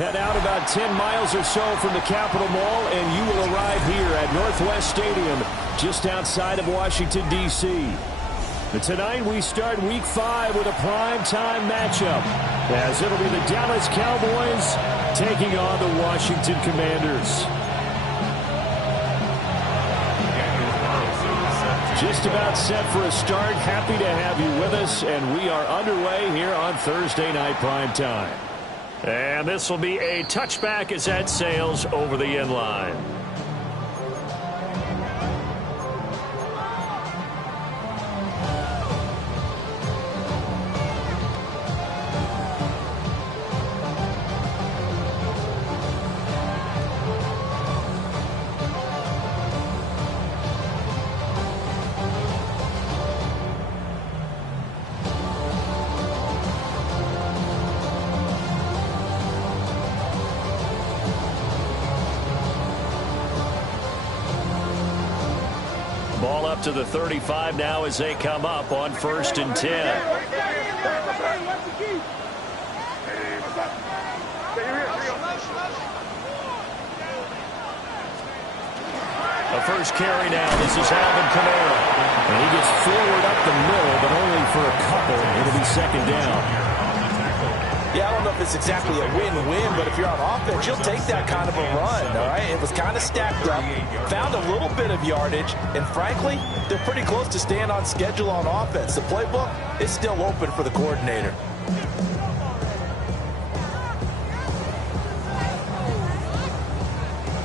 Head out about 10 miles or so from the Capitol Mall, and you will arrive here at Northwest Stadium, just outside of Washington, D.C. But tonight we start Week 5 with a primetime matchup, as it'll be the Dallas Cowboys taking on the Washington Commanders. Just about set for a start. Happy to have you with us, and we are underway here on Thursday Night Primetime. And this will be a touchback as that sails over the end line. Ball up to the 35 now as they come up on 1st and 10. A first carry now. This is Alvin Kamara. And he gets forward up the middle, but only for a couple. It'll be 2nd down. Yeah, I don't know if it's exactly a win-win, but if you're on offense, you'll take that kind of a run, all right? It was kind of stacked up, found a little bit of yardage, and frankly, they're pretty close to staying on schedule on offense. The playbook is still open for the coordinator.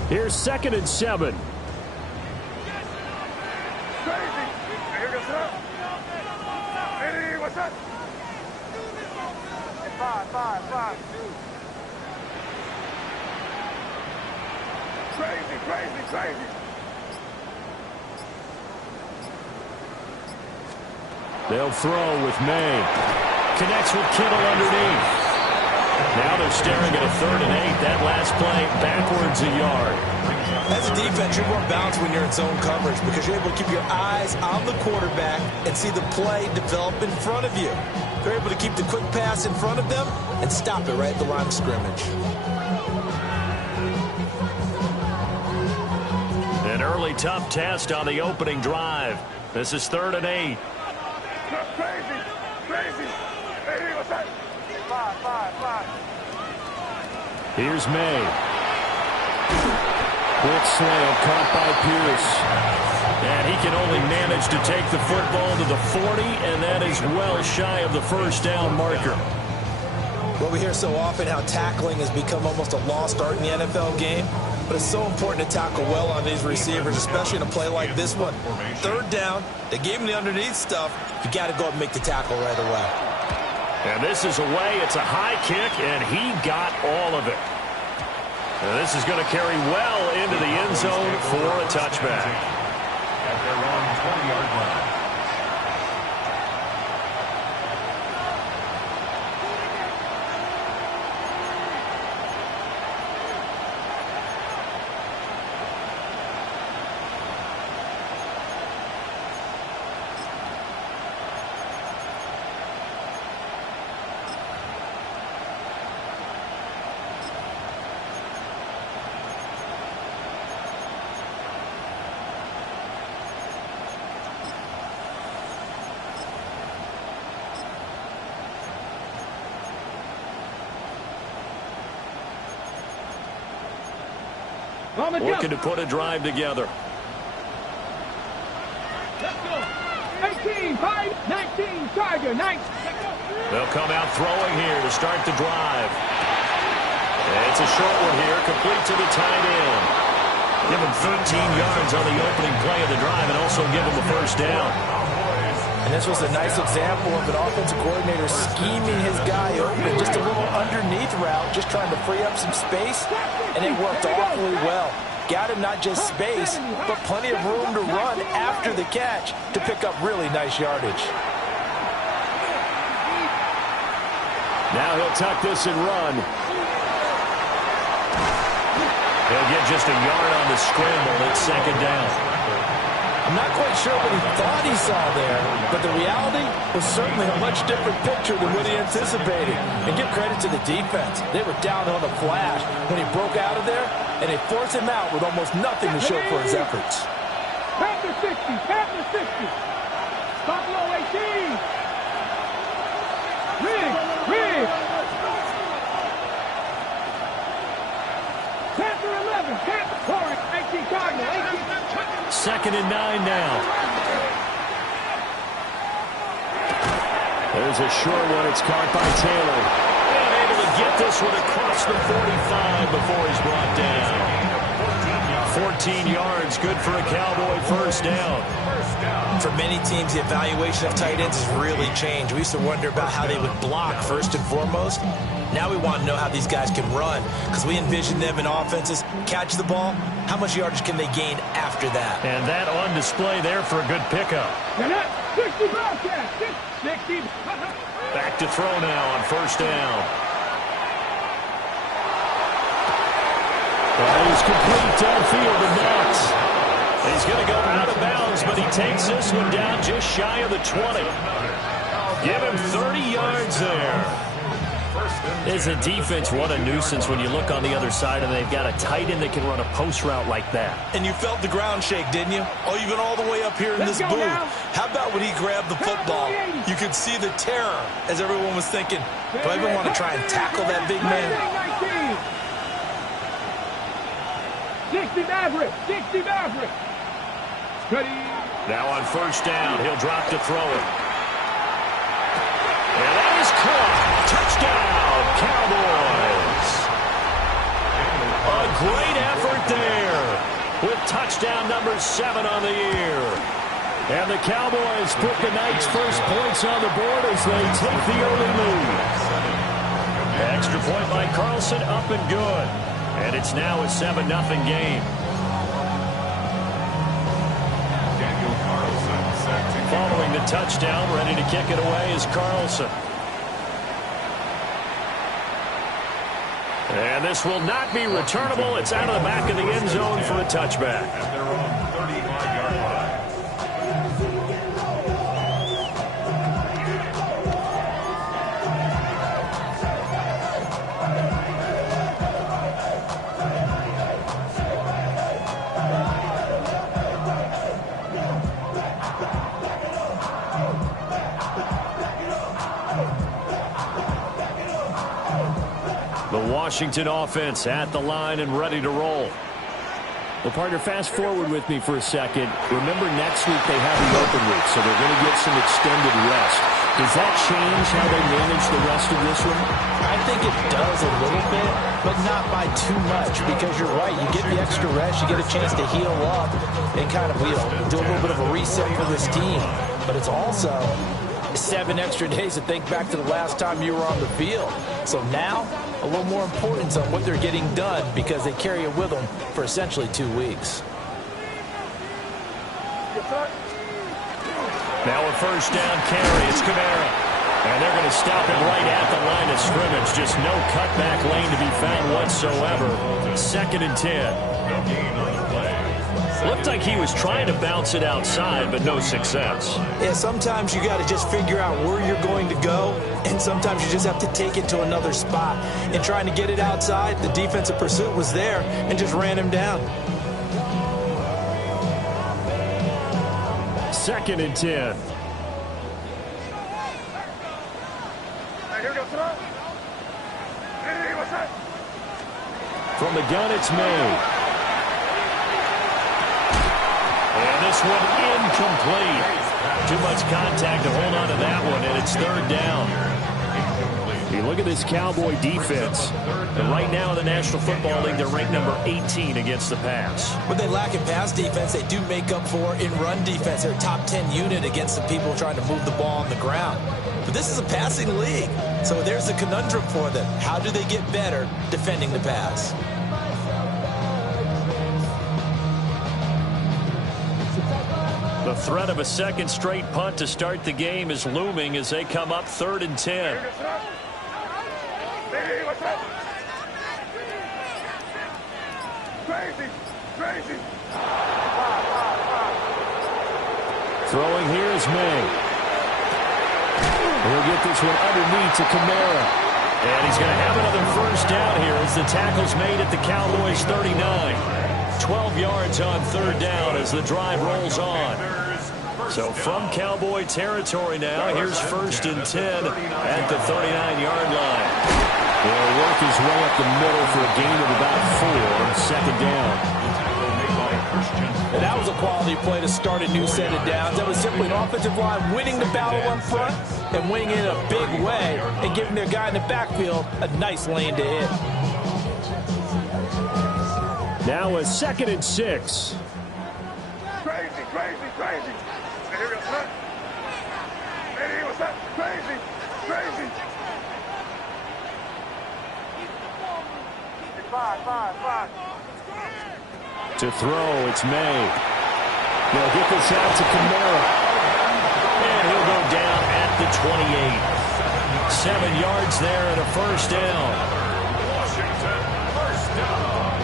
Here's 2nd and 7. Crazy. They'll throw with May. Connects with Kittle underneath. Now they're staring at a 3rd and 8. That last play backwards a yard. As a defense, you're more balanced when you're in zone coverage because you're able to keep your eyes on the quarterback and see the play develop in front of you. They're able to keep the quick pass in front of them and stop it right at the line of scrimmage. An early tough test on the opening drive. This is 3rd and 8. Crazy. Hey, what's that? Five. Here's May. Quick slam caught by Pierce. And he can only manage to take the football to the 40, and that is well shy of the 1st down marker. Well, we hear so often how tackling has become almost a lost art in the NFL game. But it's so important to tackle well on these receivers, especially in a play like this one. 3rd down, they gave him the underneath stuff. You got to go and make the tackle right away. And this is away. It's a high kick, and he got all of it. And this is going to carry well into the end zone for a touchback. At their own 20-yard line. Looking to put a drive together. Let's go. 18, 5, 19, Charger, 9. They'll come out throwing here to start the drive. It's a short one here, complete to the tight end. Give him 13 yards on the opening play of the drive and also give him a 1st down. And this was a nice example of an offensive coordinator scheming his guy open. Just a little underneath route, just trying to free up some space, and it worked awfully well. Got him not just space, but plenty of room to run after the catch to pick up really nice yardage. Now he'll tuck this and run. He'll get just a yard on the scramble. It's 2nd down. I'm not quite sure what he thought he saw there, but the reality, was certainly a much different picture than what he anticipated. And give credit to the defense. They were down on the flash when he broke out of there, and they forced him out with almost nothing to show for his efforts. Panther 60, Panther 60. Buffalo 18. Rig. Panther 11, Panther 4, 18 Cardinal, 18. Second and 9 now. There's a short one. It's caught by Taylor. And able to get this one across the 45 before he's brought down. 14 yards, good for a Cowboy first down. For many teams, the evaluation of tight ends has really changed. We used to wonder about how they would block first and foremost. Now we want to know how these guys can run, because we envision them in offenses catch the ball. How much yardage can they gain after that? And that on display there for a good pickup. And that's 60 Bobcat, 60. Back to throw now on first down. Well, he's complete downfield to Knox. He's going to go out of bounds, but he takes this one down just shy of the 20. Give him 30 yards there. As a defense, what a nuisance when you look on the other side and they've got a tight end that can run a post route like that. And you felt the ground shake, didn't you? Oh, even all the way up here in this booth. How about when he grabbed the football? You could see the terror as everyone was thinking, do I even want to try and tackle that big man? 60 Maverick, 60 Maverick. Now on first down, he'll drop to throw it. And that is caught. Touchdown, Cowboys. A great effort there with touchdown number 7 on the year. And the Cowboys put the night's first points on the board as they take the early lead. Extra point by Carlson, up and good. And it's now a 7-0 game. Following the touchdown, ready to kick it away is Carlson. And this will not be returnable. It's out of the back of the end zone for a touchback. At their own 35-yard line. The Washington offense at the line and ready to roll. Well, partner, fast forward with me for a second. Remember, next week they have the open week, so they're going to get some extended rest. Does that change how they manage the rest of this one? I think it does a little bit, but not by too much, because you're right. You get the extra rest, you get a chance to heal up and kind of, do a little bit of a reset for this team. But it's also 7 extra days to think back to the last time you were on the field. So now, a little more importance on what they're getting done, because they carry it with them for essentially 2 weeks. Now a first down carry. It's Kamara. And they're going to stop him right at the line of scrimmage. Just no cutback lane to be found whatsoever. 2nd and 10. Looked like he was trying to bounce it outside, but no success. Yeah, sometimes you got to just figure out where you're going to go, and sometimes you just have to take it to another spot. And trying to get it outside, the defensive pursuit was there and just ran him down. 2nd and 10. From the gun, it's May. And this one incomplete. Too much contact to hold on to that one, and it's 3rd down. You look at this Cowboy defense. And right now in the National Football League, they're ranked number 18 against the pass. What they lack in pass defense, they do make up for in run defense. They're a top 10 unit against the people trying to move the ball on the ground. But this is a passing league, so there's a conundrum for them. How do they get better defending the pass? The threat of a second straight punt to start the game is looming as they come up 3rd and 10. Throwing here is May. get this one underneath to Kamara. And he's going to have another first down here as the tackle's made at the Cowboys' 39. 12 yards on third down as the drive rolls on. So from Cowboy territory now, here's 1st and 10 at the 39-yard line. He'll work his way up the middle for a gain of about 4, second down. And that was a quality play to start a new set of downs. That was simply an offensive line winning the battle up front and winning it in a big way and giving their guy in the backfield a nice lane to hit. Now a 2nd and 6. Crazy, crazy, crazy. And here goes that. And here was that. Crazy, crazy. 5. To throw, it's May. They'll get this out to Kamara. And he'll go down at the 28. 7 yards there and a first down. Washington, first down.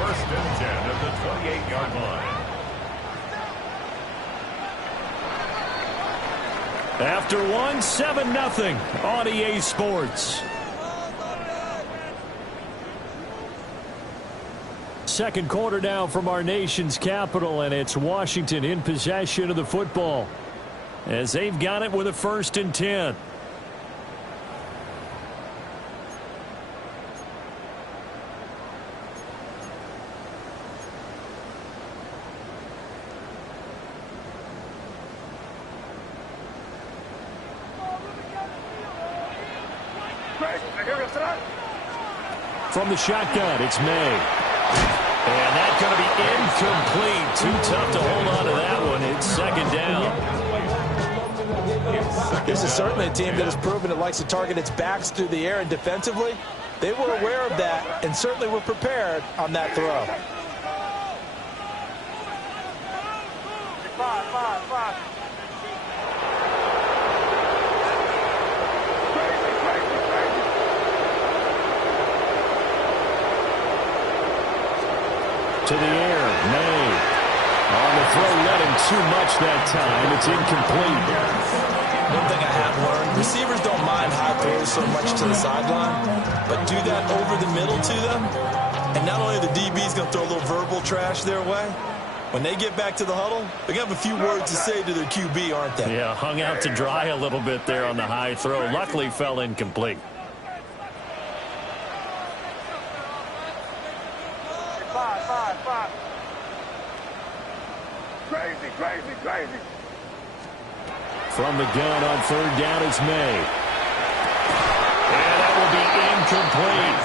1st and 10 at the 28-yard line. After one, 7-0 on EA Sports. Second quarter now from our nation's capital, and it's Washington in possession of the football as they've got it with a 1st and 10. From the shotgun, it's May. And that's going to be incomplete. Too tough to hold on to that one. It's 2nd down. This is certainly a team that has proven it likes to target its backs through the air, and defensively, they were aware of that and certainly were prepared on that throw. 5. To the air, May. On the throw, let him too much that time. It's incomplete. One thing I have learned, receivers don't mind high throws so much to the sideline, but do that over the middle to them, and not only are the DBs going to throw a little verbal trash their way, when they get back to the huddle, they're going to have a few words to say to their QB, aren't they? Yeah, hung out to dry a little bit there on the high throw. Luckily fell incomplete. 5. Crazy. From the gun on 3rd down is May. And that will be incomplete.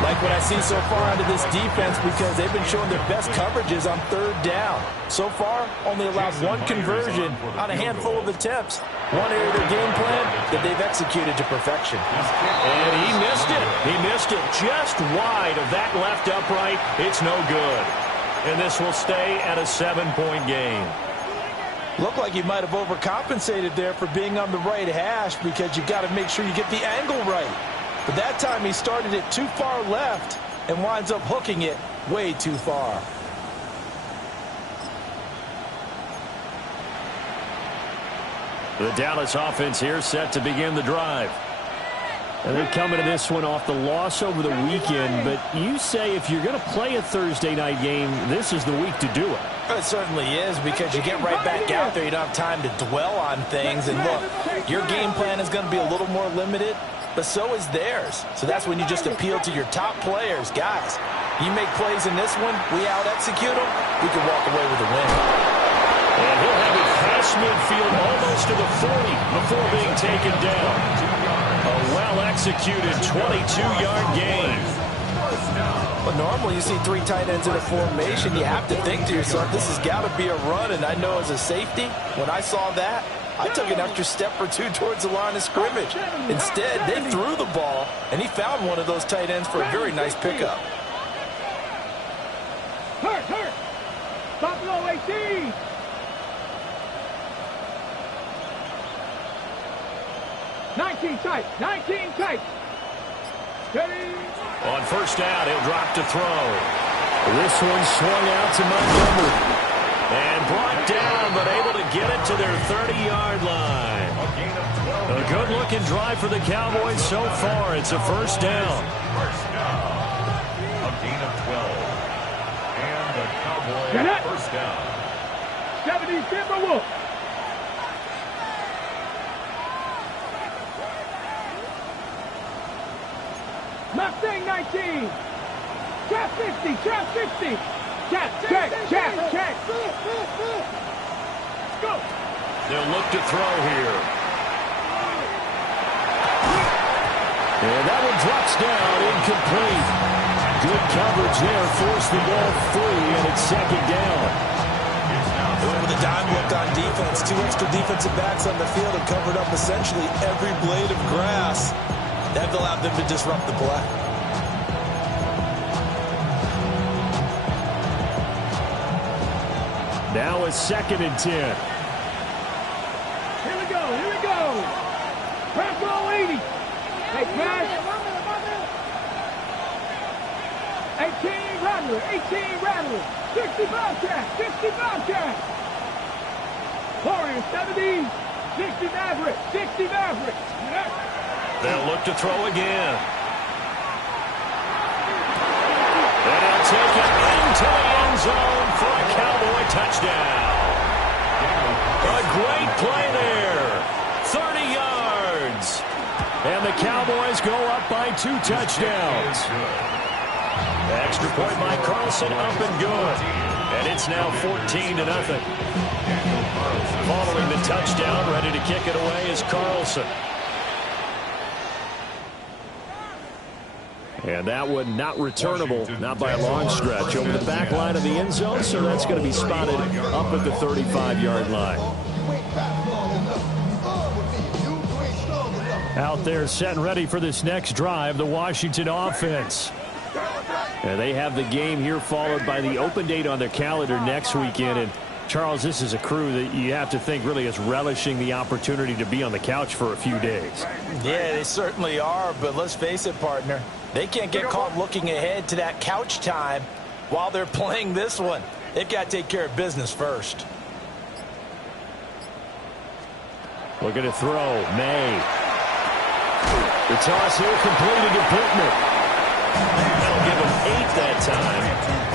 Like what I see so far out of this defense, because they've been showing their best coverages on 3rd down. So far, only allowed 1 conversion on a handful of attempts. One area of their game plan that they've executed to perfection. And he missed it. He missed it just wide of that left upright. It's no good. And this will stay at a 7-point game. Looked like he might have overcompensated there for being on the right hash, because you've got to make sure you get the angle right. But that time he started it too far left and winds up hooking it way too far. The Dallas offense here set to begin the drive. And they're coming to this one off the loss over the weekend. But you say if you're going to play a Thursday night game, this is the week to do it. It certainly is, because you get right back out there. You don't have time to dwell on things. And look, your game plan is going to be a little more limited, but so is theirs. So that's when you just appeal to your top players. Guys, you make plays in this one, we out-execute them, we can walk away with a win. And he'll have it past midfield almost to the 40 before being taken down. A well-executed 22-yard gain. Well, normally you see 3 tight ends in a formation. You have to think to yourself, this has got to be a run. And I know as a safety, when I saw that, I took an extra step or 2 towards the line of scrimmage. Instead, they threw the ball, and he found one of those tight ends for a very nice pickup. Hurt. Buffalo 18. Nineteen tight. Steady. On first down, he'll drop to throw. This one swung out to Montgomery. And brought down, but able to get it to their 30-yard line. A gain of 12 A good-looking drive for the Cowboys so far. It's a first down. First down. A gain of 12. And the Cowboys first down. 70 Timberwolves. Mustang 19. Trap 50, trap 50. Check. Go. They'll look to throw here. And that one drops down, incomplete. Good coverage there, forced the ball free, and it's second down. With a dime look on defense, 2 extra defensive backs on the field and covered up essentially every blade of grass. That allowed them to disrupt the play. Now it's 2nd and 10. Here we go. Press roll 80. Hey, pass. 18 Rattler. 65 catch. Warriors 70. 60 Maverick. They'll look to throw again. And he'll take it into the end zone for a Cowboy touchdown. A great play there. 30 yards. And the Cowboys go up by 2 touchdowns. Extra point by Carlson, up and good. And it's now 14-0. Following the touchdown, ready to kick it away is Carlson. And that one not returnable, not by a long stretch, over the back line of the end zone, so that's going to be spotted up at the 35-yard line. Out there set and ready for this next drive, the Washington offense. And they have the game here followed by the open date on their calendar next weekend. And Charles, this is a crew that you have to think really is relishing the opportunity to be on the couch for a few days. Yeah, they certainly are, but let's face it, partner. They can't get caught looking ahead to that couch time while they're playing this one. They've got to take care of business first. Looking to throw. May. The toss here completed to Pittman. They'll give him 8 that time,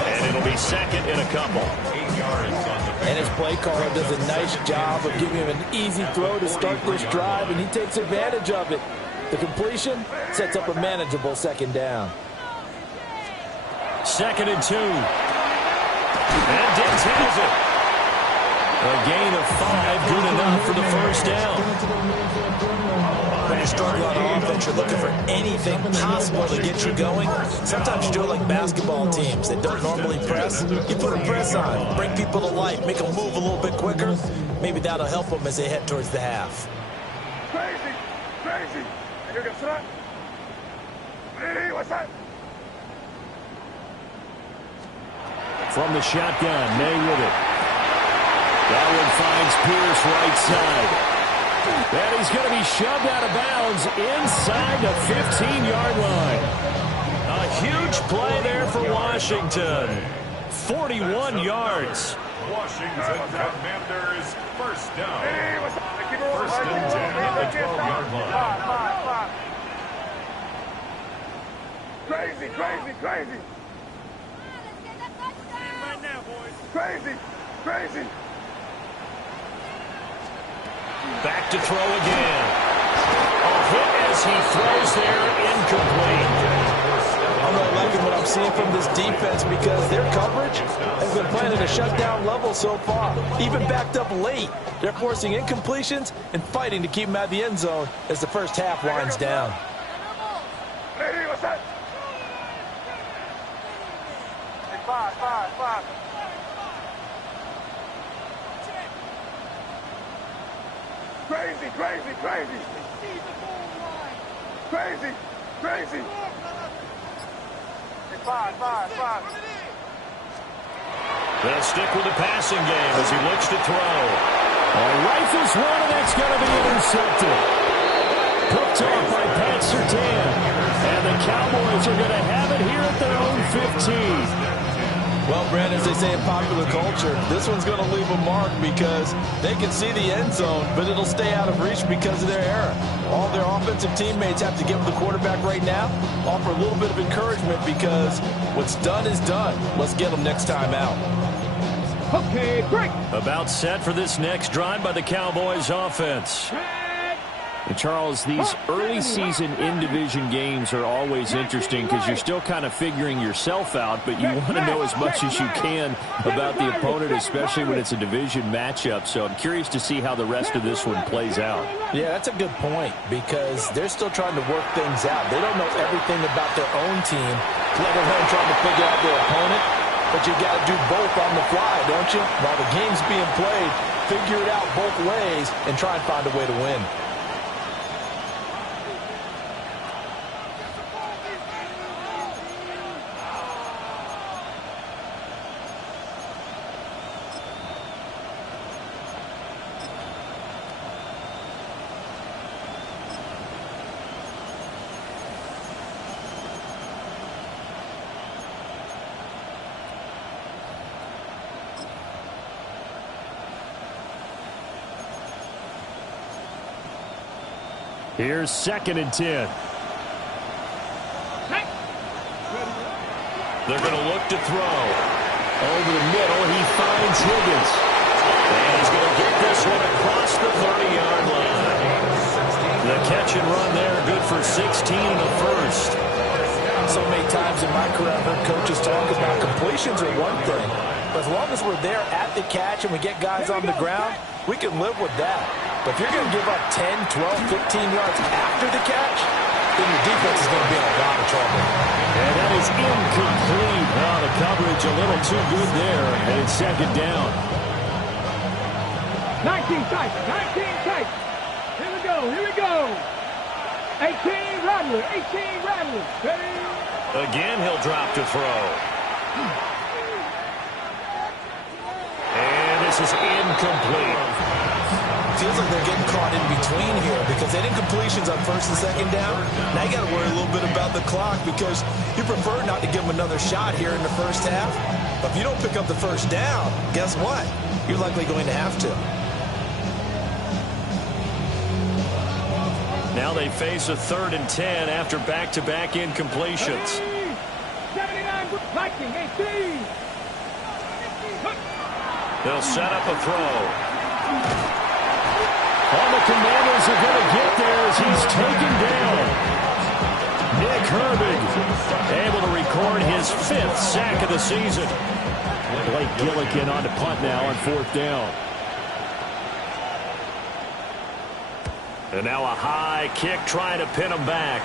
and it'll be second and a couple. 8 yards on the And his play caller does a nice job of giving him an easy throw to start this drive, and he takes advantage of it. The completion sets up a manageable second down. 2nd and 2. And Diggs has it. A gain of 5, good enough for the first down. When you're struggling on offense, you're looking for anything possible to get you going. Sometimes you do it like basketball teams that don't normally press. You put a press on, bring people to life, make them move a little bit quicker. Maybe that'll help them as they head towards the half. Crazy. You're going to start. Hey, what's that? From the shotgun, May with it. That one finds Pierce right side. And he's going to be shoved out of bounds inside the 15-yard line. A huge play there for Washington. 41 yards. Washington Commanders first down. Hey, what's up? First and 10 at the 12-yard line. Crazy. Right now, boys. Crazy. Back to throw again. A hit as he throws there, incomplete. I'm really liking what I'm seeing from this defense because their coverage has been playing at a shutdown level so far. Even backed up late, they're forcing incompletions and fighting to keep them out of the end zone as the first half winds down. Hey, what's that? Hey, five. Crazy. Hey, five. They'll stick with the passing game as he looks to throw. Rifles one, and that's going to be intercepted. Picked off by Pat Surtain. And the Cowboys are going to have it here at their own 15. Well, Brad, as they say in popular culture, this one's going to leave a mark because they can see the end zone, but it'll stay out of reach because of their error. All their offensive teammates have to give the quarterback right now, offer a little bit of encouragement because what's done is done. Let's get them next time out. Okay, break. About set for this next drive by the Cowboys offense. And Charles, these early season in-division games are always interesting because you're still kind of figuring yourself out, but you want to know as much as you can about the opponent, especially when it's a division matchup. So I'm curious to see how the rest of this one plays out. Yeah, that's a good point because they're still trying to work things out. They don't know everything about their own team, let alone trying to figure out their opponent. But you got to do both on the fly, don't you? While the game's being played, figure it out both ways and try and find a way to win. Here's 2nd and 10. They're going to look to throw. Over the middle, he finds Higgins. And he's going to get this one across the 30-yard line. The catch and run there, good for 16 and a first. So many times in my career, I've heard coaches talk about completions are one thing. But as long as we're there at the catch and we get guys on the ground, we can live with that. But if you're going to give up 10, 12, 15 yards after the catch, then your defense is going to be in a lot of trouble. And that is incomplete. Oh, the coverage a little too good there, and it's 2nd down. 19 tight, 19 tight. Here we go, here we go. 18 Rattler, 18 Rattler. Ready? Again, he'll drop to throw. And this is incomplete. Feels like they're getting caught in between here because they didn't completions on 1st and 2nd down. Now you got to worry a little bit about the clock because you prefer not to give them another shot here in the first half. But if you don't pick up the 1st down, guess what? You're likely going to have to. Now they face a 3rd and 10 after back-to-back incompletions. 79 Viking, 18. They'll set up a throw. All the Commanders are going to get there as he's taken down. Nick Herbig able to record his 5th sack of the season. Blake Gillikin on to punt now on 4th down. And now a high kick trying to pin him back.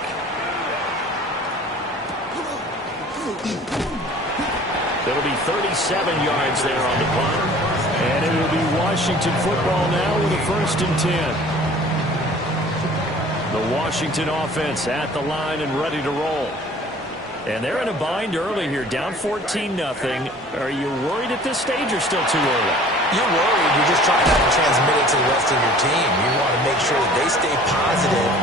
It'll be 37 yards there on the punt. And it will be Washington football now with a 1st and 10. The Washington offense at the line and ready to roll. And they're in a bind early here, down 14-0. Are you worried at this stage or still too early? You're worried. You're just trying not to transmit it to the rest of your team. You want to make sure that they stay positive.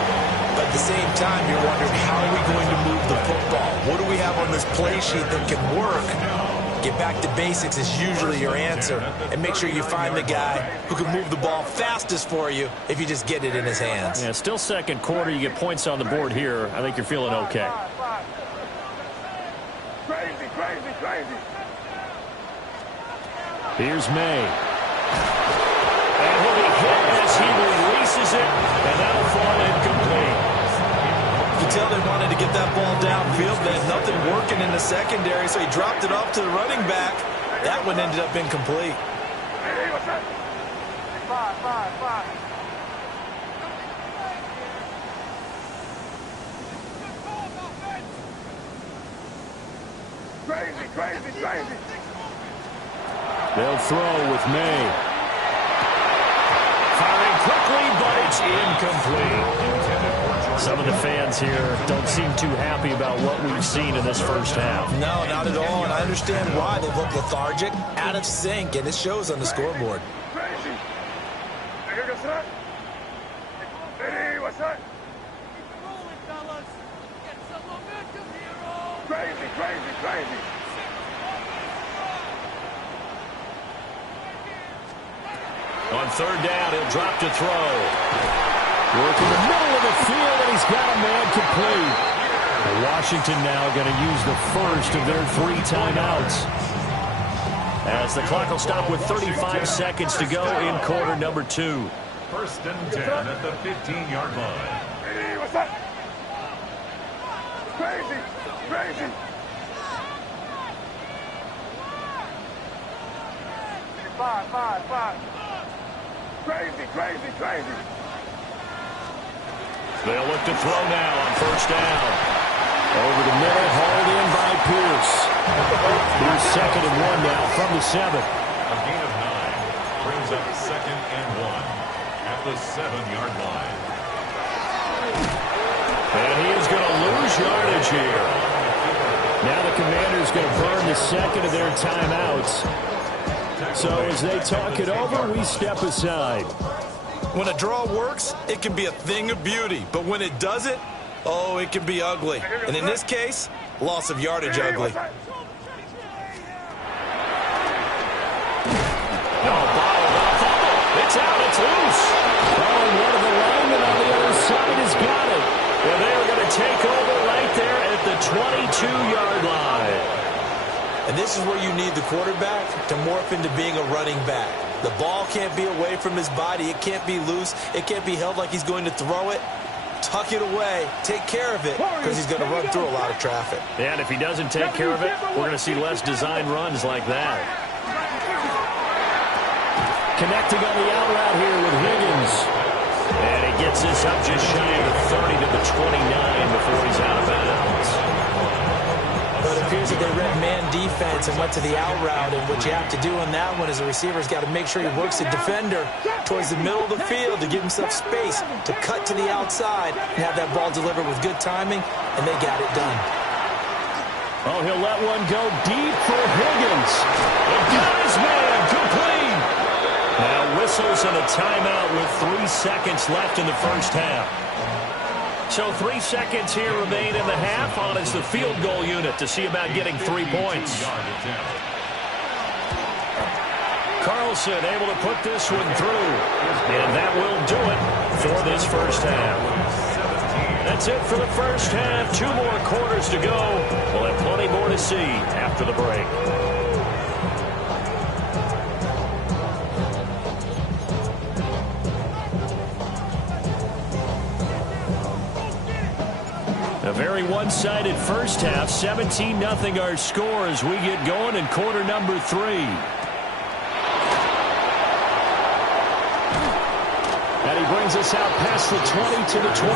But at the same time, you're wondering, how are we going to move the football? What do we have on this play sheet that can work? Get back to basics is usually your answer. And make sure you find the guy who can move the ball fastest for you if you just get it in his hands. Yeah, still 2nd quarter. You get points on the board here. I think you're feeling okay. Crazy, crazy, crazy. Here's May. And he'll be hit as he releases it, and that'll fall incomplete. You can tell they wanted to get that ball downfield. They had nothing working in the secondary, so he dropped it off to the running back. That one ended up incomplete. Hey, what's that? 5. Crazy, crazy, crazy. They'll throw with May. Firing quickly, but it's incomplete. Some of the fans here don't seem too happy about what we've seen in this first half. No, not at all, and I understand why. They look lethargic, out of sync, and it shows on the scoreboard. Crazy. Hey, what's that? Hey, what's that? Crazy, crazy, crazy. On third down, he'll drop to throw. Working the middle of the field, and he's got a man complete. Washington now going to use the first of their 3 timeouts. As the clock will stop with 35 seconds to go in quarter number 2. First and 10 at the 15-yard line. Hey, what's that? Crazy, crazy. Five. Crazy, crazy, crazy. They'll look to throw now on first down. Over the middle, hauled in by Pierce. Here's 2nd and 1 now from the 7. A gain of 9 brings up 2nd and 1 at the 7-yard line. And he is going to lose yardage here. Now the Commanders going to burn the 2nd of their timeouts. So as they talk it over, we step aside. When a draw works, it can be a thing of beauty. But when it doesn't, oh, it can be ugly. And in this case, loss of yardage ugly. It's out. It's loose. Oh, and one of the linemen on the other side has got it. Well, they are going to take over right there at the 22-yard line. And this is where you need the quarterback to morph into being a running back. The ball can't be away from his body. It can't be loose. It can't be held like he's going to throw it. Tuck it away. Take care of it because he's going to run through a lot of traffic. Yeah, and if he doesn't take care of it, we're going to see less design runs like that. Connecting on the out route here with Higgins. And he gets this up just shy of the 30 to the 29 before he's out of bounds. But it appears that they read man defense and went to the out route. And what you have to do on that one is the receiver's got to make sure he works the defender towards the middle of the field to give himself space to cut to the outside and have that ball delivered with good timing, and they got it done. Oh, he'll let one go deep for Higgins. He got his man complete. Now whistles and a timeout with 3 seconds left in the first half. So 3 seconds here remain in the half on as the field goal unit to see about getting 3 points. Carlson able to put this one through. And that will do it for this first half. That's it for the first half. 2 more quarters to go. We'll have plenty more to see after the break. A very one-sided first half. 17-0 our score as we get going in quarter number 3. And he brings us out past the 20 to the 24.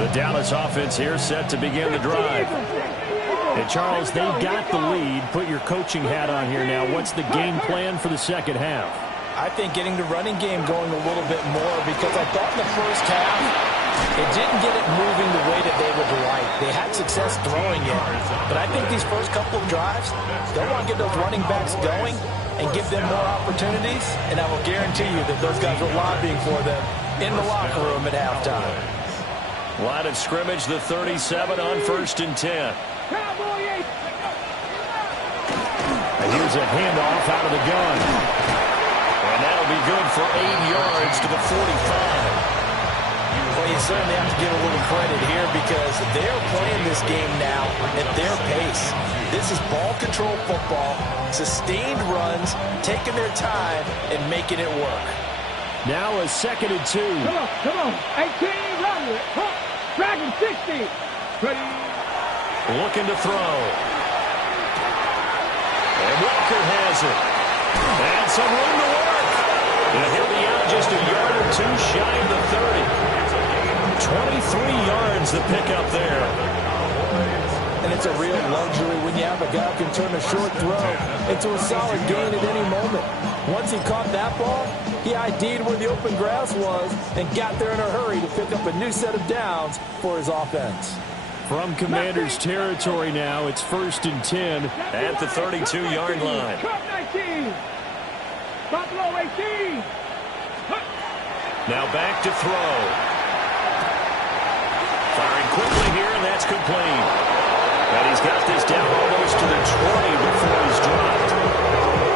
The Dallas offense here set to begin the drive. And Charles, they've got the lead. Put your coaching hat on here now. What's the game plan for the second half? I think getting the running game going a little bit more, because I thought in the first half it didn't get it moving the way that they would like. They had success throwing it. But I think these first couple of drives, they'll want to get those running backs going and give them more opportunities. And I will guarantee you that those guys are lobbying for them in the locker room at halftime. Line of scrimmage, the 37 on 1st and 10. And here's a handoff out of the gun. And that'll be good for 8 yards to the 45. Well, you certainly have to give a little credit here because they're playing this game now at their pace. This is ball control football, sustained runs, taking their time and making it work. Now a 2nd and 2. Come on. 18, run with it. Dragon 60. Ready. Looking to throw. And Walker has it. And some room to work. And he'll be out just a yard or 2 shy of the 30. 23 yards the pickup there. And it's a real luxury when you have a guy who can turn a short throw into a solid gain at any moment. Once he caught that ball, he ID'd where the open grass was and got there in a hurry to pick up a new set of downs for his offense. From Commanders territory now, it's 1st and 10 at the 32-yard line. Trump 19. Buffalo 18. Now back to throw. Firing quickly here, and that's complete. And he's got this down almost to the 20 before he's dropped.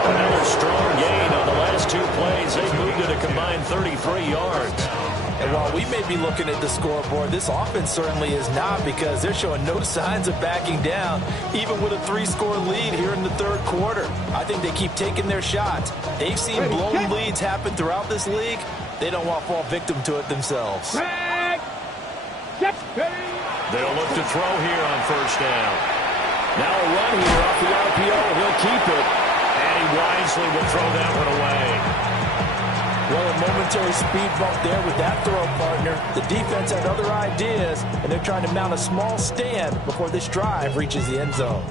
Another strong gain on the last 2 plays. They've moved it a combined 33 yards. And while we may be looking at the scoreboard, this offense certainly is not, because they're showing no signs of backing down, even with a 3-score lead here in the third quarter. I think they keep taking their shots. They've seen blown leads happen throughout this league. They don't want to fall victim to it themselves. They'll look to throw here on first down. Now a run here off the RPO. He'll keep it. And he wisely will throw that one away. Well, a momentary speed bump there with that throw, partner. The defense had other ideas, and they're trying to mount a small stand before this drive reaches the end zone.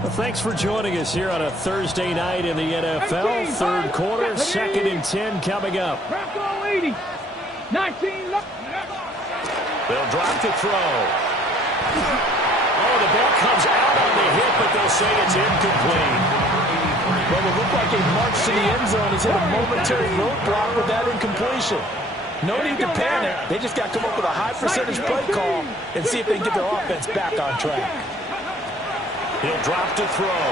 Well, thanks for joining us here on a Thursday night in the NFL. Third quarter, 2nd and 10 coming up. 19 left. They'll drop to throw. Oh, the ball comes out on the hit, but they'll say it's incomplete. Well, it looked like a march to the end zone. He's hit a momentary roadblock with that incompletion. No need to panic. They just got to come up with a high percentage play call and see if they can get their offense back on track. He'll drop to throw.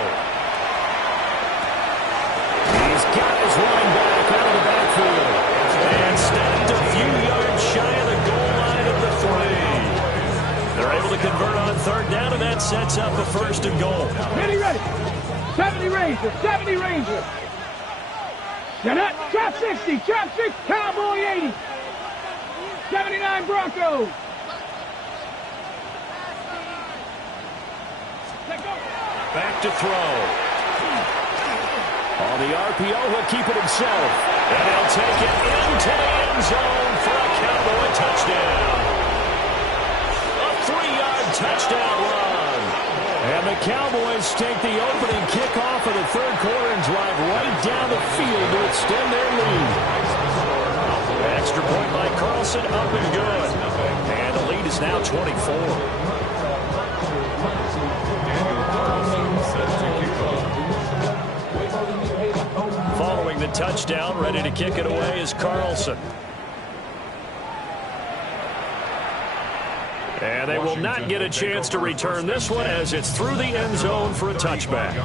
He's got his running back out of the backfield. And stepped a few yards shy of the goal line of the 3. They're able to convert on third down, and that sets up a 1st and goal. Ready. 70 Rangers, 70 Rangers. Trap 60, trap 6, Cowboy 80. 79 Broncos. Back to throw. On the RPO, he'll keep it himself. And he'll take it into the end zone for a Cowboy touchdown. A 3-yard touchdown run. And the Cowboys take the opening kickoff of the third quarter and drive right down the field to extend their lead. Extra point by Carlson, up and good. And the lead is now 24. Following the touchdown, ready to kick it away is Carlson. And they will not get a chance to return this one as it's through the end zone for a touchback.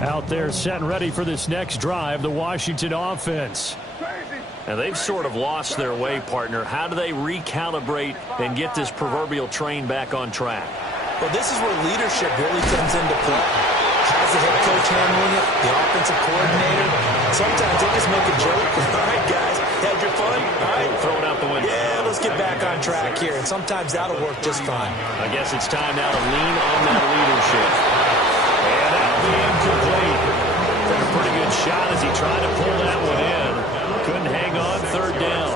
Out there set and ready for this next drive, the Washington offense. And they've sort of lost their way, partner. How do they recalibrate and get this proverbial train back on track? Well, this is where leadership really comes into play. How's the head coach handling it? The offensive coordinator? Sometimes they just make a joke. All right, guys, had your fun? All right. Throw it out the window. Yeah, let's get back on track here. And sometimes that'll work just fine. I guess it's time now to lean on that leadership. And that'll be incomplete. Took a pretty good shot as he tried to pull that one in. Couldn't hang on, third down.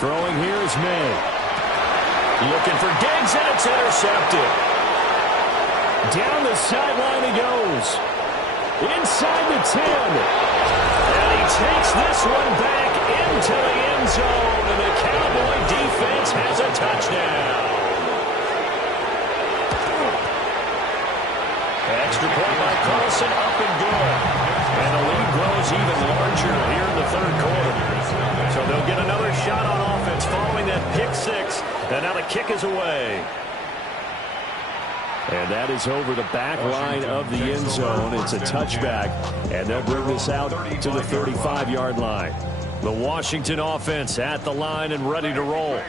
Throwing here is May. Looking for Diggs, and it's intercepted. Down the sideline he goes. Inside the 10. And he takes this one back into the end zone, and the Cowboy defense has a touchdown. Extra point by Carlson, up and good. And the lead grows even larger here in the third quarter. So they'll get another shot on offense following that pick 6. And now the kick is away. And that is over the back line of the end zone. It's a touchback, and they'll bring this out to the 35-yard line. The Washington offense at the line and ready to roll.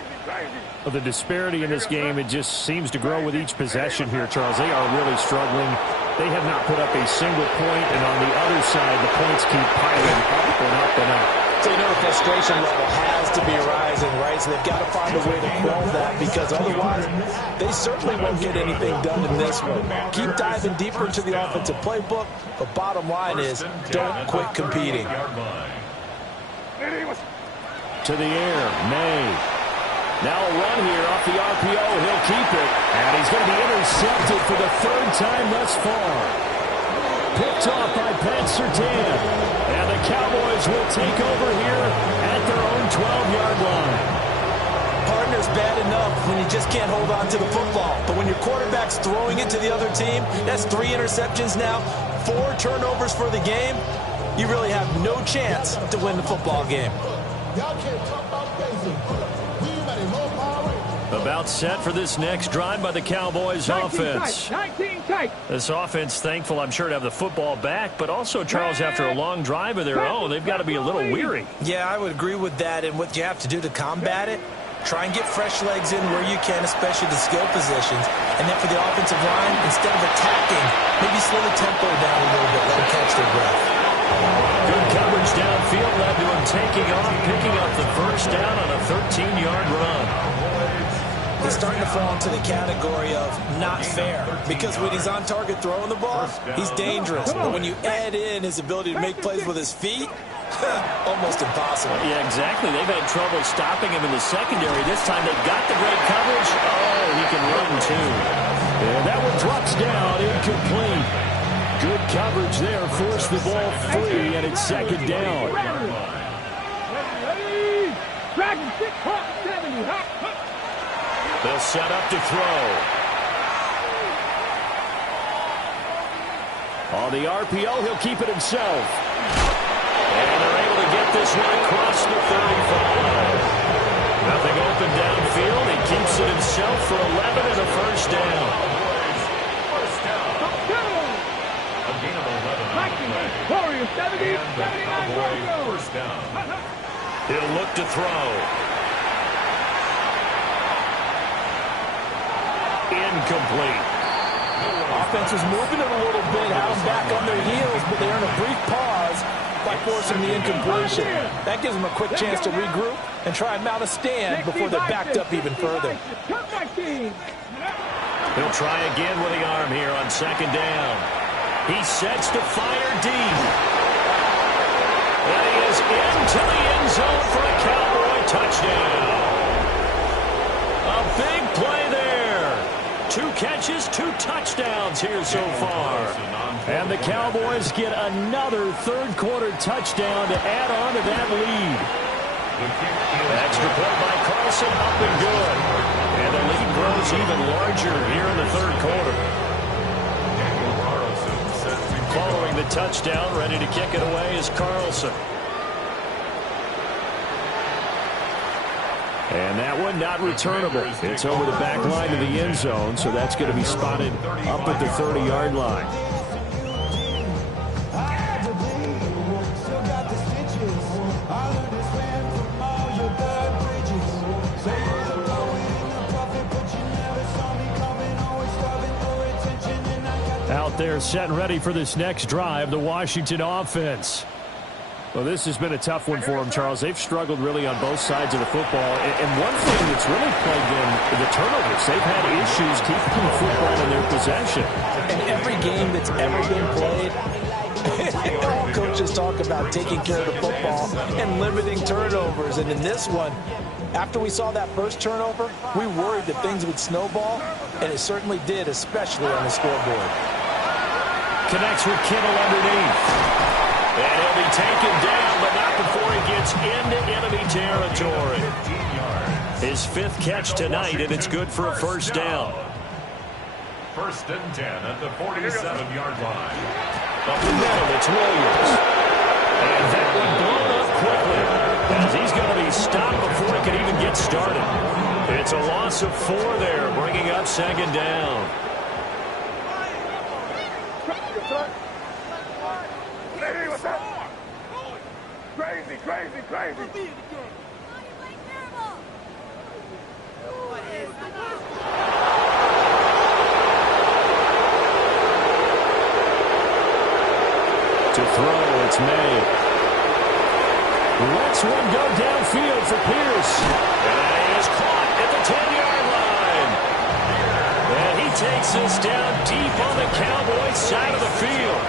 The disparity in this game, it just seems to grow with each possession here, Charles. They are really struggling. They have not put up a single point, and on the other side, the points keep piling up and up and up. So you know the frustration level has to be rising, right? So they've got to find a way to quell that, because otherwise they certainly won't get anything done in this one. Keep diving deeper into the offensive playbook, but bottom line is don't quit competing. To the air, May. Now a run here off the RPO. He'll keep it. And he's going to be intercepted for the third time thus far. Picked off by Pat Surtain. And the Cowboys will take over here at their own 12-yard line. Partner's bad enough when you just can't hold on to the football. But when your quarterback's throwing it to the other team, that's 3 interceptions now, 4 turnovers for the game. You really have no chance to win the football game. About set for this next drive by the Cowboys offense. 19 tight. This offense thankful, I'm sure, to have the football back, but also, Charles, after a long drive of their own, they've got to be a little weary. Yeah, I would agree with that, and what you have to do to combat it, try and get fresh legs in where you can, especially the skill positions. And then for the offensive line, instead of attacking, maybe slow the tempo down a little bit, let them catch their breath. Good coverage downfield led to him taking off, picking up the first down on a 13-yard run. He's starting to fall into the category of not fair, because when he's on target throwing the ball, he's dangerous. But when you add in his ability to make plays with his feet, almost impossible. Yeah, exactly. They've had trouble stopping him in the secondary. This time they've got the great coverage. Oh, he can run too. And that one drops down, incomplete. Good coverage there, forced the ball free, and it's second down. Dragon 6, 70. They'll set up to throw. On the RPO, he'll keep it himself. And they're able to get this one across the 35. Nothing open downfield. He keeps it himself for 11 and a first down. A gain of 11. Warriors 70, 79 First down. He'll look to throw. Incomplete. Offense is moving it a little bit, had them back on their heels, but they're in a brief pause by forcing the incompletion. That gives them a quick chance to regroup and try and mount a stand before they're backed up even further. He'll try again with the arm here on second down. He sets to fire deep. And he is into the end zone for a Cowboy touchdown. A big play there. 2 catches, 2 touchdowns here so far. And the Cowboys get another third-quarter touchdown to add on to that lead. Extra point by Carlson, up and good. And the lead grows even larger here in the third quarter. Following the touchdown, ready to kick it away is Carlson. And that one not returnable. It's over the back line of the end zone, so that's going to be spotted up at the 30-yard line. Out there set and ready for this next drive, the Washington offense. Well, this has been a tough one for them, Charles. They've struggled really on both sides of the football. And one thing that's really plagued them, the turnovers. They've had issues keeping the football in their possession. And every game that's ever been played, all coaches talk about taking care of the football and limiting turnovers. And in this one, after we saw that first turnover, we worried that things would snowball, and it certainly did, especially on the scoreboard. Connects with Kittle underneath. And he'll be taken down, but not before he gets into enemy territory. His 5th catch tonight, and it's good for a first down. First and 10 at the 47-yard line. Up the middle, it's Williams. And that one blown up quickly, as he's going to be stopped before he can even get started. It's a loss of 4 there, bringing up second down. Hey, what's up? Crazy, crazy, crazy. To throw, it's May. Lets one go downfield for Pierce. And he is caught at the 10-yard line. And he takes this down deep on the Cowboys side of the field.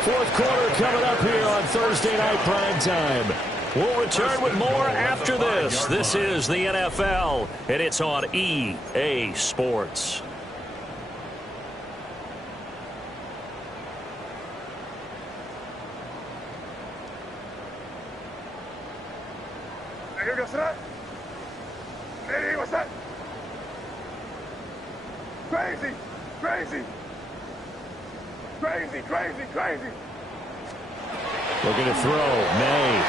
Fourth quarter coming up here on Thursday Night Primetime. We'll return with more after this. This is the NFL, and it's on EA Sports. Here goes that. Hey, what's that? Crazy, crazy, crazy, crazy, crazy. Looking to throw, May.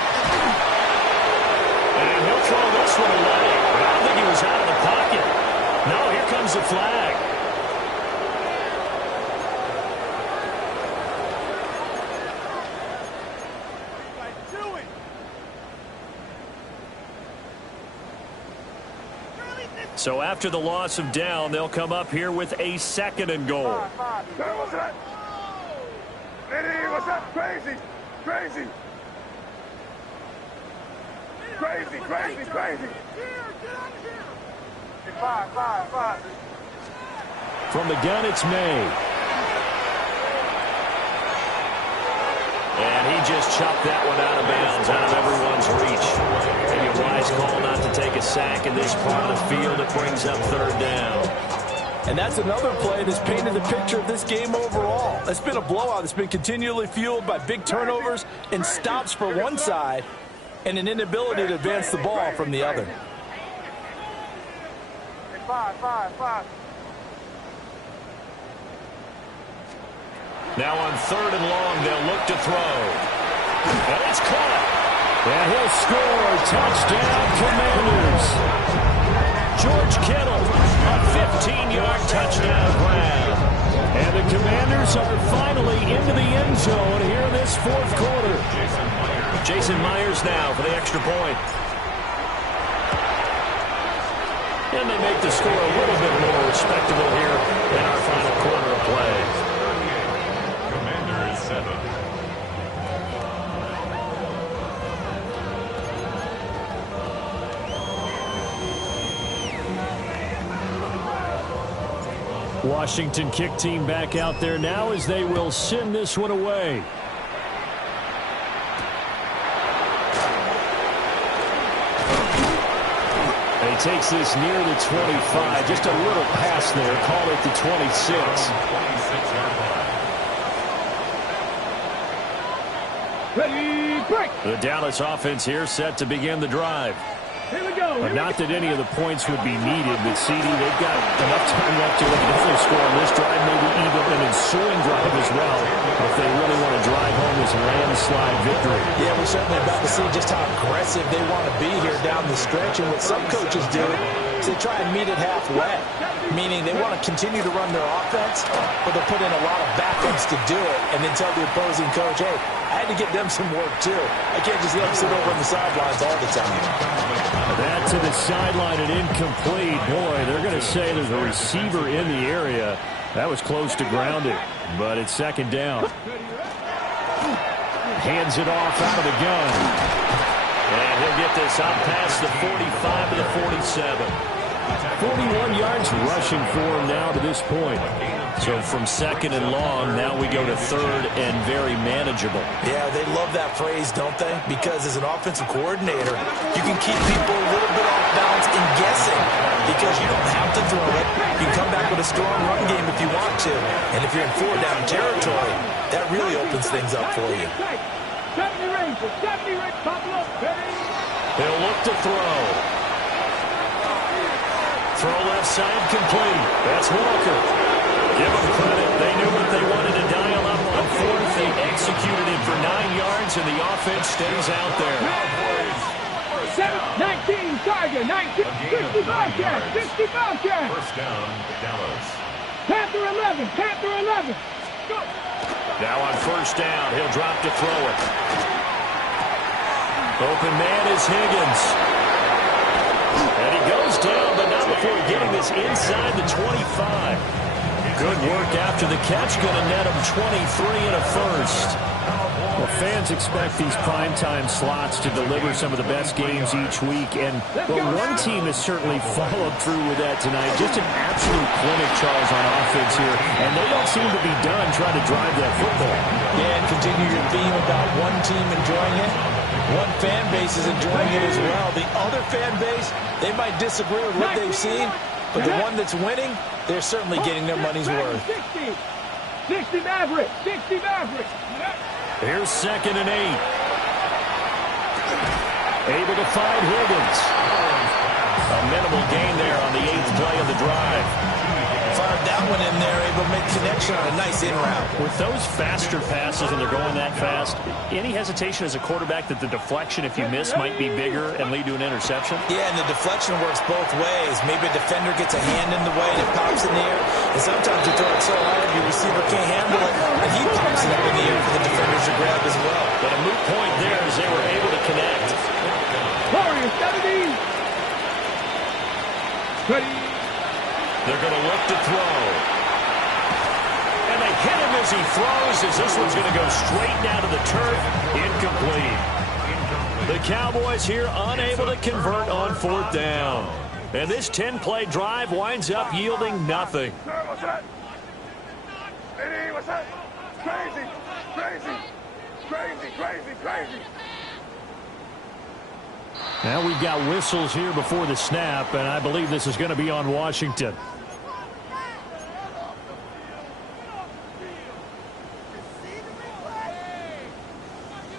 And he'll throw this one away. But I don't think he was out of the pocket. No, here comes the flag. So after the loss of down, they'll come up here with a 2nd and goal. What's that? Eddie, what's that? Crazy, crazy. Crazy, crazy, crazy. Five. From the gun, it's May. And he just chopped that one out of bounds, out of everyone's reach. Maybe a wise call not to take a sack in this part of the field. It brings up 3rd down. And that's another play that's painted the picture of this game overall. It's been a blowout. It's been continually fueled by big turnovers and stops for one side and an inability to advance the ball from the other. Five. Now on 3rd and long, they'll look to throw. And it's caught. And he'll score. Touchdown, Commanders. George Kittle, a 15-yard touchdown grab. And the Commanders are finally into the end zone here in this 4th quarter. Jason Myers now for the extra point. And they make the score a little bit more respectable here in our final quarter of play. Commanders 7. Washington kick team back out there now as they will send this one away. He takes this near the 25. Just a little pass there. Call it the 26. Ready, break. The Dallas offense here set to begin the drive. Here we go. But not that any of the points would be needed, but CD, they've got enough time left to definitely score on this drive, maybe even an ensuing drive as well, if they really want to drive home this landslide victory. Yeah, we're certainly about to see just how aggressive they want to be here down the stretch. And what some coaches do is they try and meet it halfway, meaning they want to continue to run their offense, but they'll put in a lot of backups to do it and then tell the opposing coach, hey, I had to get them some work too. I can't just let them sit over on the sidelines all the time. That to the sideline and incomplete. Boy, they're going to say there's a receiver in the area. That was close to grounded, but it's 2nd down. Hands it off out of the gun. And he'll get this out past the 45 to the 47. 41 yards rushing for him now to this point. So from 2nd and long, now we go to 3rd and very manageable. Yeah, they love that phrase, don't they? Because as an offensive coordinator, you can keep people a little bit off balance and guessing because you don't have to throw it. You can come back with a strong run game if you want to. And if you're in 4-down territory, that really opens things up for you. 70 range, bubble up, ready. He'll look to throw. Throw left side complete. That's Walker. Give them credit. They knew what they wanted to dial up on 4th. They executed it for 9 yards, and the offense stays out there. 19, Tiger, 19, 65 catch, 65 catch. First down, Dallas. Panther 11. Go. Now on 1st down, he'll drop to throw it. Open man is Higgins. And he goes down, but not before getting this inside the 25. Good work after the catch. Going to net him 23 and a first. Well, fans expect these primetime slots to deliver some of the best games each week. And, well, one team has certainly followed through with that tonight. Just an absolute clinic, Charles, on offense here. And they don't seem to be done trying to drive that football. Yeah, and continue your theme about one team enjoying it. One fan base is enjoying it as well. The other fan base, they might disagree with what they've seen, but the one that's winning, they're certainly getting their money's worth. 60 Maverick. Here's 2nd and 8. Able to find Higgins. A minimal gain there on the 8th play of the drive. Fired that one in there, able to make connection on a nice in route. With those faster passes when they're going that fast, any hesitation as a quarterback that the deflection, if you miss, might be bigger and lead to an interception? Yeah, and the deflection works both ways. Maybe a defender gets a hand in the way and it pops in the air. And sometimes you throw it so hard your receiver can't handle it, and he pops it up in the air for the defenders to grab as well. But a moot point there as they were able to connect. Warriors, 70. 20. They're going to look to throw. And they hit him as he throws, as this one's going to go straight down to the turf. Incomplete. The Cowboys here unable to convert on 4th down. And this 10-play drive winds up yielding nothing. What's that? Eddie, what's that? Crazy, crazy, crazy, crazy, crazy. Now we've got whistles here before the snap, and I believe this is going to be on Washington.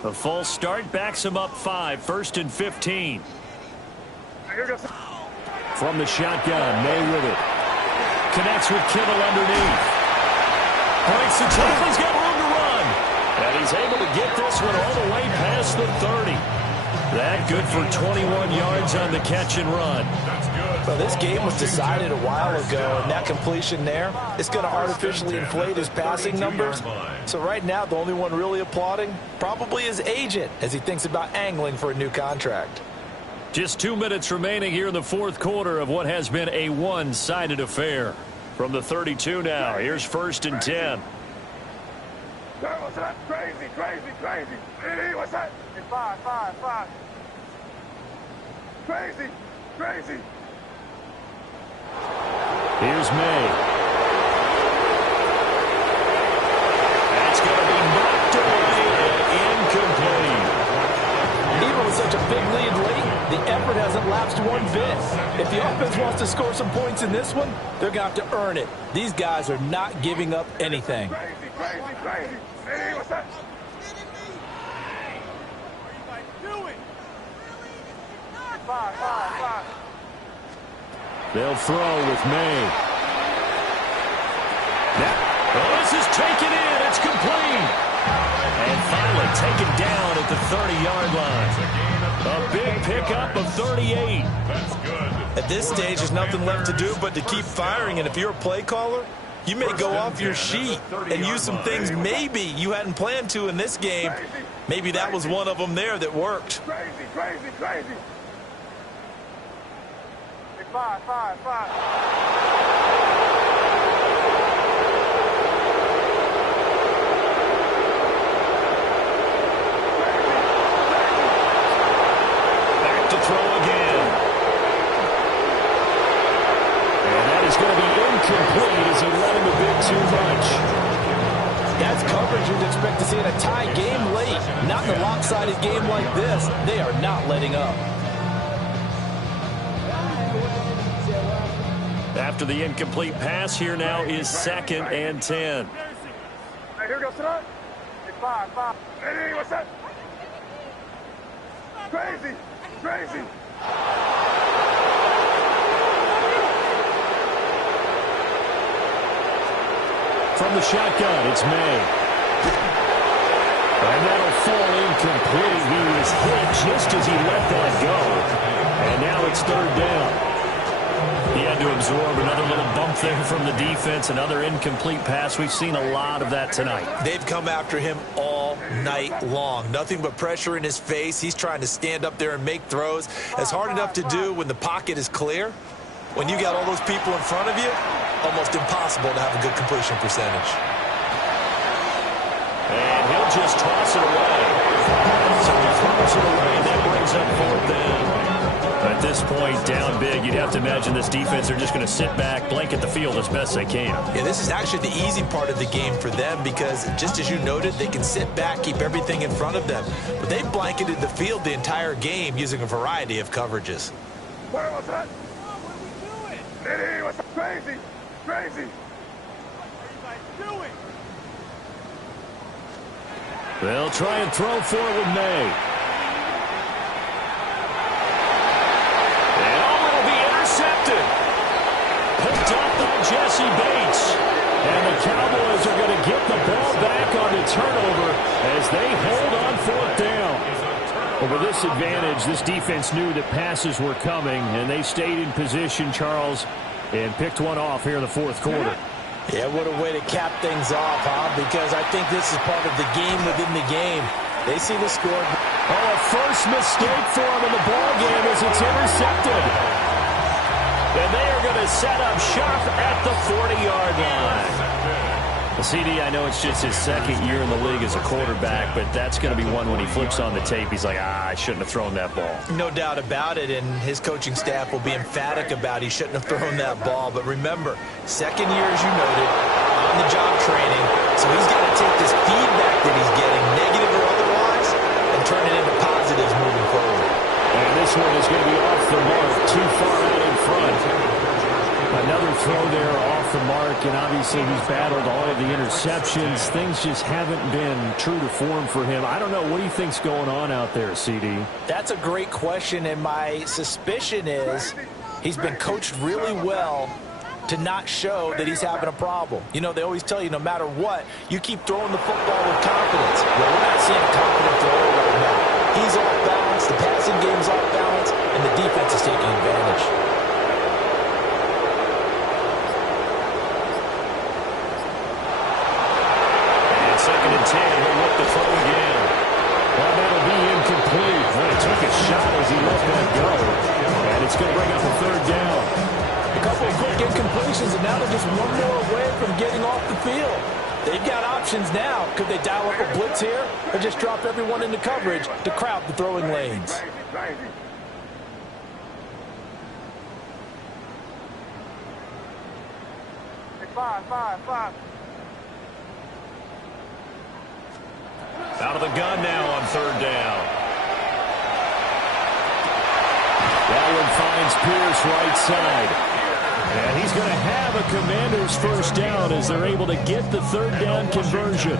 The false start backs him up 5, 1st and 15. From the shotgun, May with it. Connects with Kittle underneath. Breaks the tackle, he's got room to run. And he's able to get this one all the way past the 30. That good for 21 yards on the catch and run. Well, this game was decided a while ago, and that completion there, it's going to artificially inflate his passing numbers. So right now, the only one really applauding probably his agent as he thinks about angling for a new contract. Just 2 minutes remaining here in the 4th quarter of what has been a one-sided affair. From the 32 now, here's 1st and 10. What's that? Crazy, crazy, crazy. Eddie, what's that? It's 5, 5, 5. Crazy, crazy. Here's May. That's going to be knocked away and incomplete. Even with such a big lead late, the effort hasn't lapsed one bit. If the offense wants to score some points in this one, they're going to have to earn it. These guys are not giving up anything. Crazy, crazy, crazy. Eddie, what's that? Five, five, five. They'll throw with May. This is taken in. It's complete. And finally taken down at the 30-yard line. A big pickup of 38. That's good. At this stage, there's nothing left to do but to keep firing. And if you're a play caller, you may go off your sheet and use some things maybe you hadn't planned to in this game. Maybe that was one of them there that worked. Crazy, crazy, crazy. 5, 5, 5. Back to throw again. And that is going to be incomplete as he let him a bit too much. That's coverage you'd expect to see in a tie game late. Not in a lopsided game like this. They are not letting up. After the incomplete pass, here now is 2nd and 10. Hey, here goes tonight. It's 5, 5. Eddie, what's that? Crazy, crazy. From the shotgun, it's May. And that'll fall incomplete. He was hit just as he let that go. And now it's 3rd down. He had to absorb another little bump there from the defense, another incomplete pass. We've seen a lot of that tonight. They've come after him all night long. Nothing but pressure in his face. He's trying to stand up there and make throws. It's hard enough to do when the pocket is clear. When you got all those people in front of you, almost impossible to have a good completion percentage. And he'll just toss it away. So he throws it away, and that brings up 4th down. At this point, down big, you'd have to imagine this defense are just going to sit back, blanket the field as best they can. Yeah, this is actually the easy part of the game for them because, just as you noted, they can sit back, keep everything in front of them. But they've blanketed the field the entire game using a variety of coverages. Where was that? What are we doing? Eddie, what's that? Crazy, crazy. What are you guys doing? They'll try and throw for it with May. Picked up by Jesse Bates. turnover as they hold on fourth down. Well, with this advantage, this defense knew that passes were coming, and they stayed in position, Charles, and picked one off here in the fourth quarter. Yeah, what a way to cap things off, huh? Because I think this is part of the game within the game. They see the score. Oh, a first mistake for him in the ball game as it's intercepted. And they are going to set up shop at the 40-yard line. Well, CD, I know it's just his second year in the league as a quarterback, but that's going to be one when he flips on the tape. He's like, I shouldn't have thrown that ball. No doubt about it, and his coaching staff will be emphatic about he shouldn't have thrown that ball. But remember, second year, as you noted, on-the-job training, so he's got to take this feedback that he's getting, negative or otherwise, and turn it into positives moving forward. And this one is going to be off the mark, too far out in front. Another throw there off the mark, and obviously he's battled all of the interceptions. Things just haven't been true to form for him. I don't know. What do you think's going on out there, CD? That's a great question, and my suspicion is he's been coached really well to not show that he's having a problem. You know, they always tell you no matter what, you keep throwing the football with confidence. Well, we're not seeing a confident thrower right now. He's off balance, the passing game's off balance, and the defense is taking advantage. Second and 10, he'll look to throw again. Well, that'll be incomplete. Well, he took a shot as he let that go. And it's going to bring up a third down. A couple of quick incompletions, and now they're just one more away from getting off the field. They've got options now. Could they dial up a blitz here or just drop everyone into coverage to crowd the throwing lanes? Five. Out of the gun now on third down. Allen finds Pierce right side. And he's going to have a Commander's first down as they're able to get the third down conversion.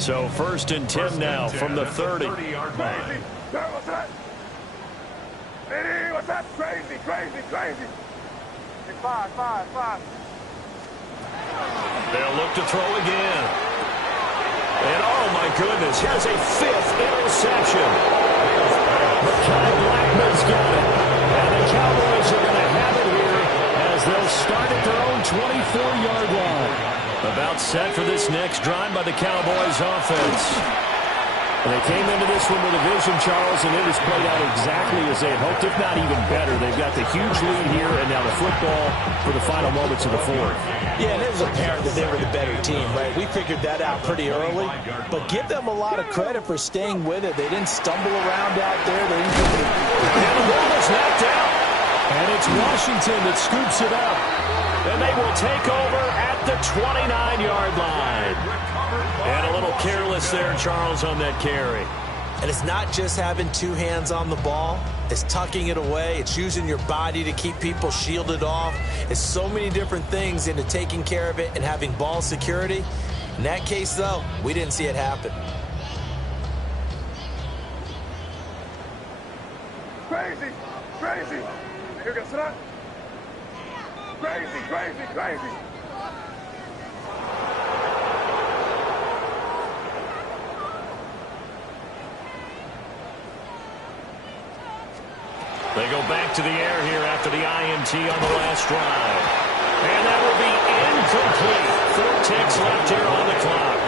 So first and 10 now from the 30. What's that? Crazy. Five. They'll look to throw again. And oh my goodness, here's a fifth interception. Mekhi Blackman's got it. And the Cowboys are going to have it here as they'll start at their own 24-yard line. About set for this next drive by the Cowboys offense. And they came into this one with a vision, Charles, and it has played out exactly as they had hoped, if not even better. They've got the huge lead here, and now the football for the final moments of the fourth. Yeah, and it was apparent that they were the better team, right? We figured that out pretty early, but give them a lot of credit for staying with it. They didn't stumble around out there. They didn't. And the ball is knocked out. And it's Washington that scoops it up. And they will take over at the 29-yard line. And a little careless there, Charles, on that carry. And it's not just having two hands on the ball. It's tucking it away. It's using your body to keep people shielded off. It's so many different things into taking care of it and having ball security. In that case, though, we didn't see it happen. Crazy. Here goes that. Crazy. They go back to the air here after the INT on the last drive. And that will be incomplete. 4 ticks left here on the clock.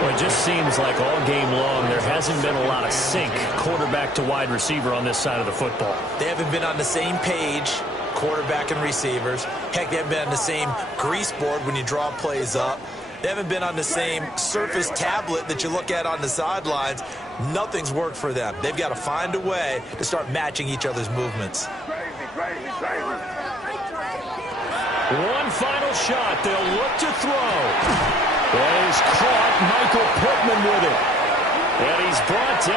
Well, it just seems like all game long there hasn't been a lot of sync quarterback to wide receiver on this side of the football. They haven't been on the same page, quarterback and receivers. Heck, they haven't been on the same grease board when you draw plays up. They haven't been on the same Surface tablet that you look at on the sidelines. Nothing's worked for them. They've got to find a way to start matching each other's movements. Crazy. One final shot. They'll look to throw. Well, he's caught Michael Pittman with it. And he's brought down.